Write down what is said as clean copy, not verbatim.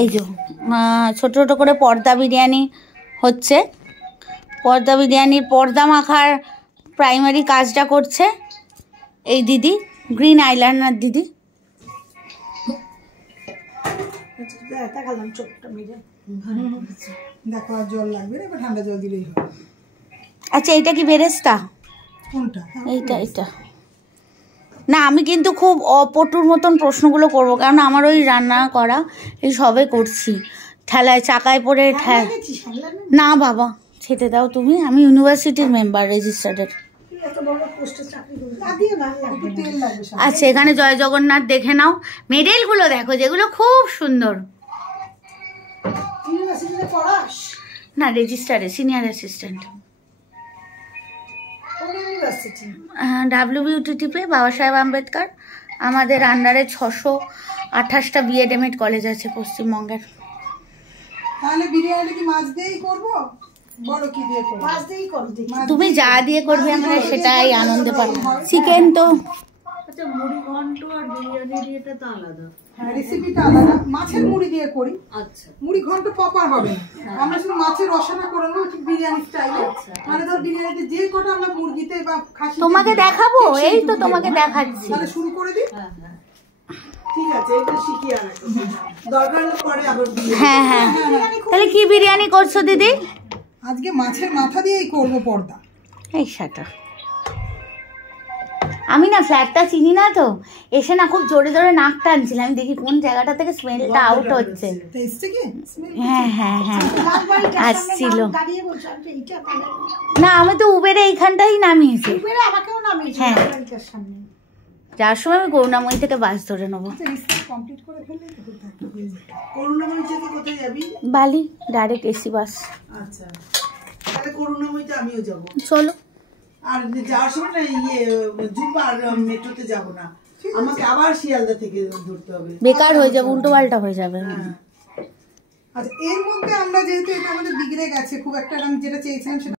এই যে ছোট ছোট করে পর্দা বিরিয়ানি হচ্ছে। পর্দা বিরিয়ানির পর্দা মাখার প্রাইমারি কাজটা করছে এই দিদি, গ্রিন আইলাইনার দিদি। আচ্ছা এইটা কি বেরেস্তা? এইটা এইটা না, আমি কিন্তু খুব অপটুর মতন প্রশ্নগুলো করবো, কারণ আমার ওই রান্না করা এই সবে করছি, ঠেলায় চাকায় পড়ে না বাবা খেতে দাও তুমি, আমি ইউনিভার্সিটির মেম্বার রেজিস্টার্ডের। আচ্ছা এখানে জয় জগন্নাথ দেখে নাও, মেডেলগুলো দেখো যেগুলো খুব সুন্দর। না রেজিস্টারে, সিনিয়র অ্যাসিস্ট্যান্ট WBUTT বাবা সাহেব আম্বেদকর। আমাদের আন্ডারে 628টা বিএড এমএড কলেজ আছে পশ্চিমবঙ্গের। তাহলে বিরিয়ানি কি মাছ দিয়েই করব, বড় কি দিয়ে করব? মাছ দিয়েই করব। তুমি যা দিয়ে করবে আমরা সেটাই আনন্দ পাবো। চিকেন তো আচ্ছা, মুড়ি ঘন্ট আর বিরিয়ানি দিয়েটা তো আলাদা। হ্যাঁ, রেসিপিটা আলাদা। মাছের মুড়ি দিয়ে করি। আচ্ছা, মুড়ি ঘন্ট প্রপার হবে না, আমরা শুধু মাছের রসানা করে নেব ঠিক বিরিয়ানি স্টাইলে। মানে ধর বিরিয়ানিতে যে কটা আমরা মুরগিতে বা খাসি তোমাকে দেখাবো, এই তো তোমাকে দেখাচ্ছি। তাহলে শুরু করে দিই। হ্যাঁ হ্যাঁ ঠিক আছে, এটা শিখিয়ে রাখো, দরকার হলে পরে আবার। হ্যাঁ হ্যাঁ, তাহলে কি বিরিয়ানি করছো দিদি? আজকে মাছের মাথা দিয়েই করব পর্দা। এই সাটা আমি না ফ্ল্যাটটা চিনি না তো, এসে না খুব জোরে জোরে নাক টানছিলাম, আমি দেখি কোন জায়গাটা থেকে স্মেলটা আউট হচ্ছে। হ্যাঁ হ্যাঁ হ্যাঁ আসছিল না, আমি তো উবেরে এইখানটাই নামিয়েছি। হ্যাঁ যার সময় আমি করুণাময়ী থেকে বাস ধরে নেবো। বালি ডাইরেক্ট এসি বাস। আচ্ছা তাহলে করুণাময়ীতে আমিও যাব। চলো। আর যাওয়ার সময় না জুম্বা আর মেট্রোতে যাব না, আমাকে আবার শিয়ালদা থেকে ধরতে হবে, বেকার হয়ে যাবে, উল্টো পাল্টা হয়ে যাবে। আচ্ছা এর মধ্যে আমরা যেহেতু এটা আমাদের বিগড়ে গেছে খুব একটা, আমি যেটা চেয়েছিলাম সেটা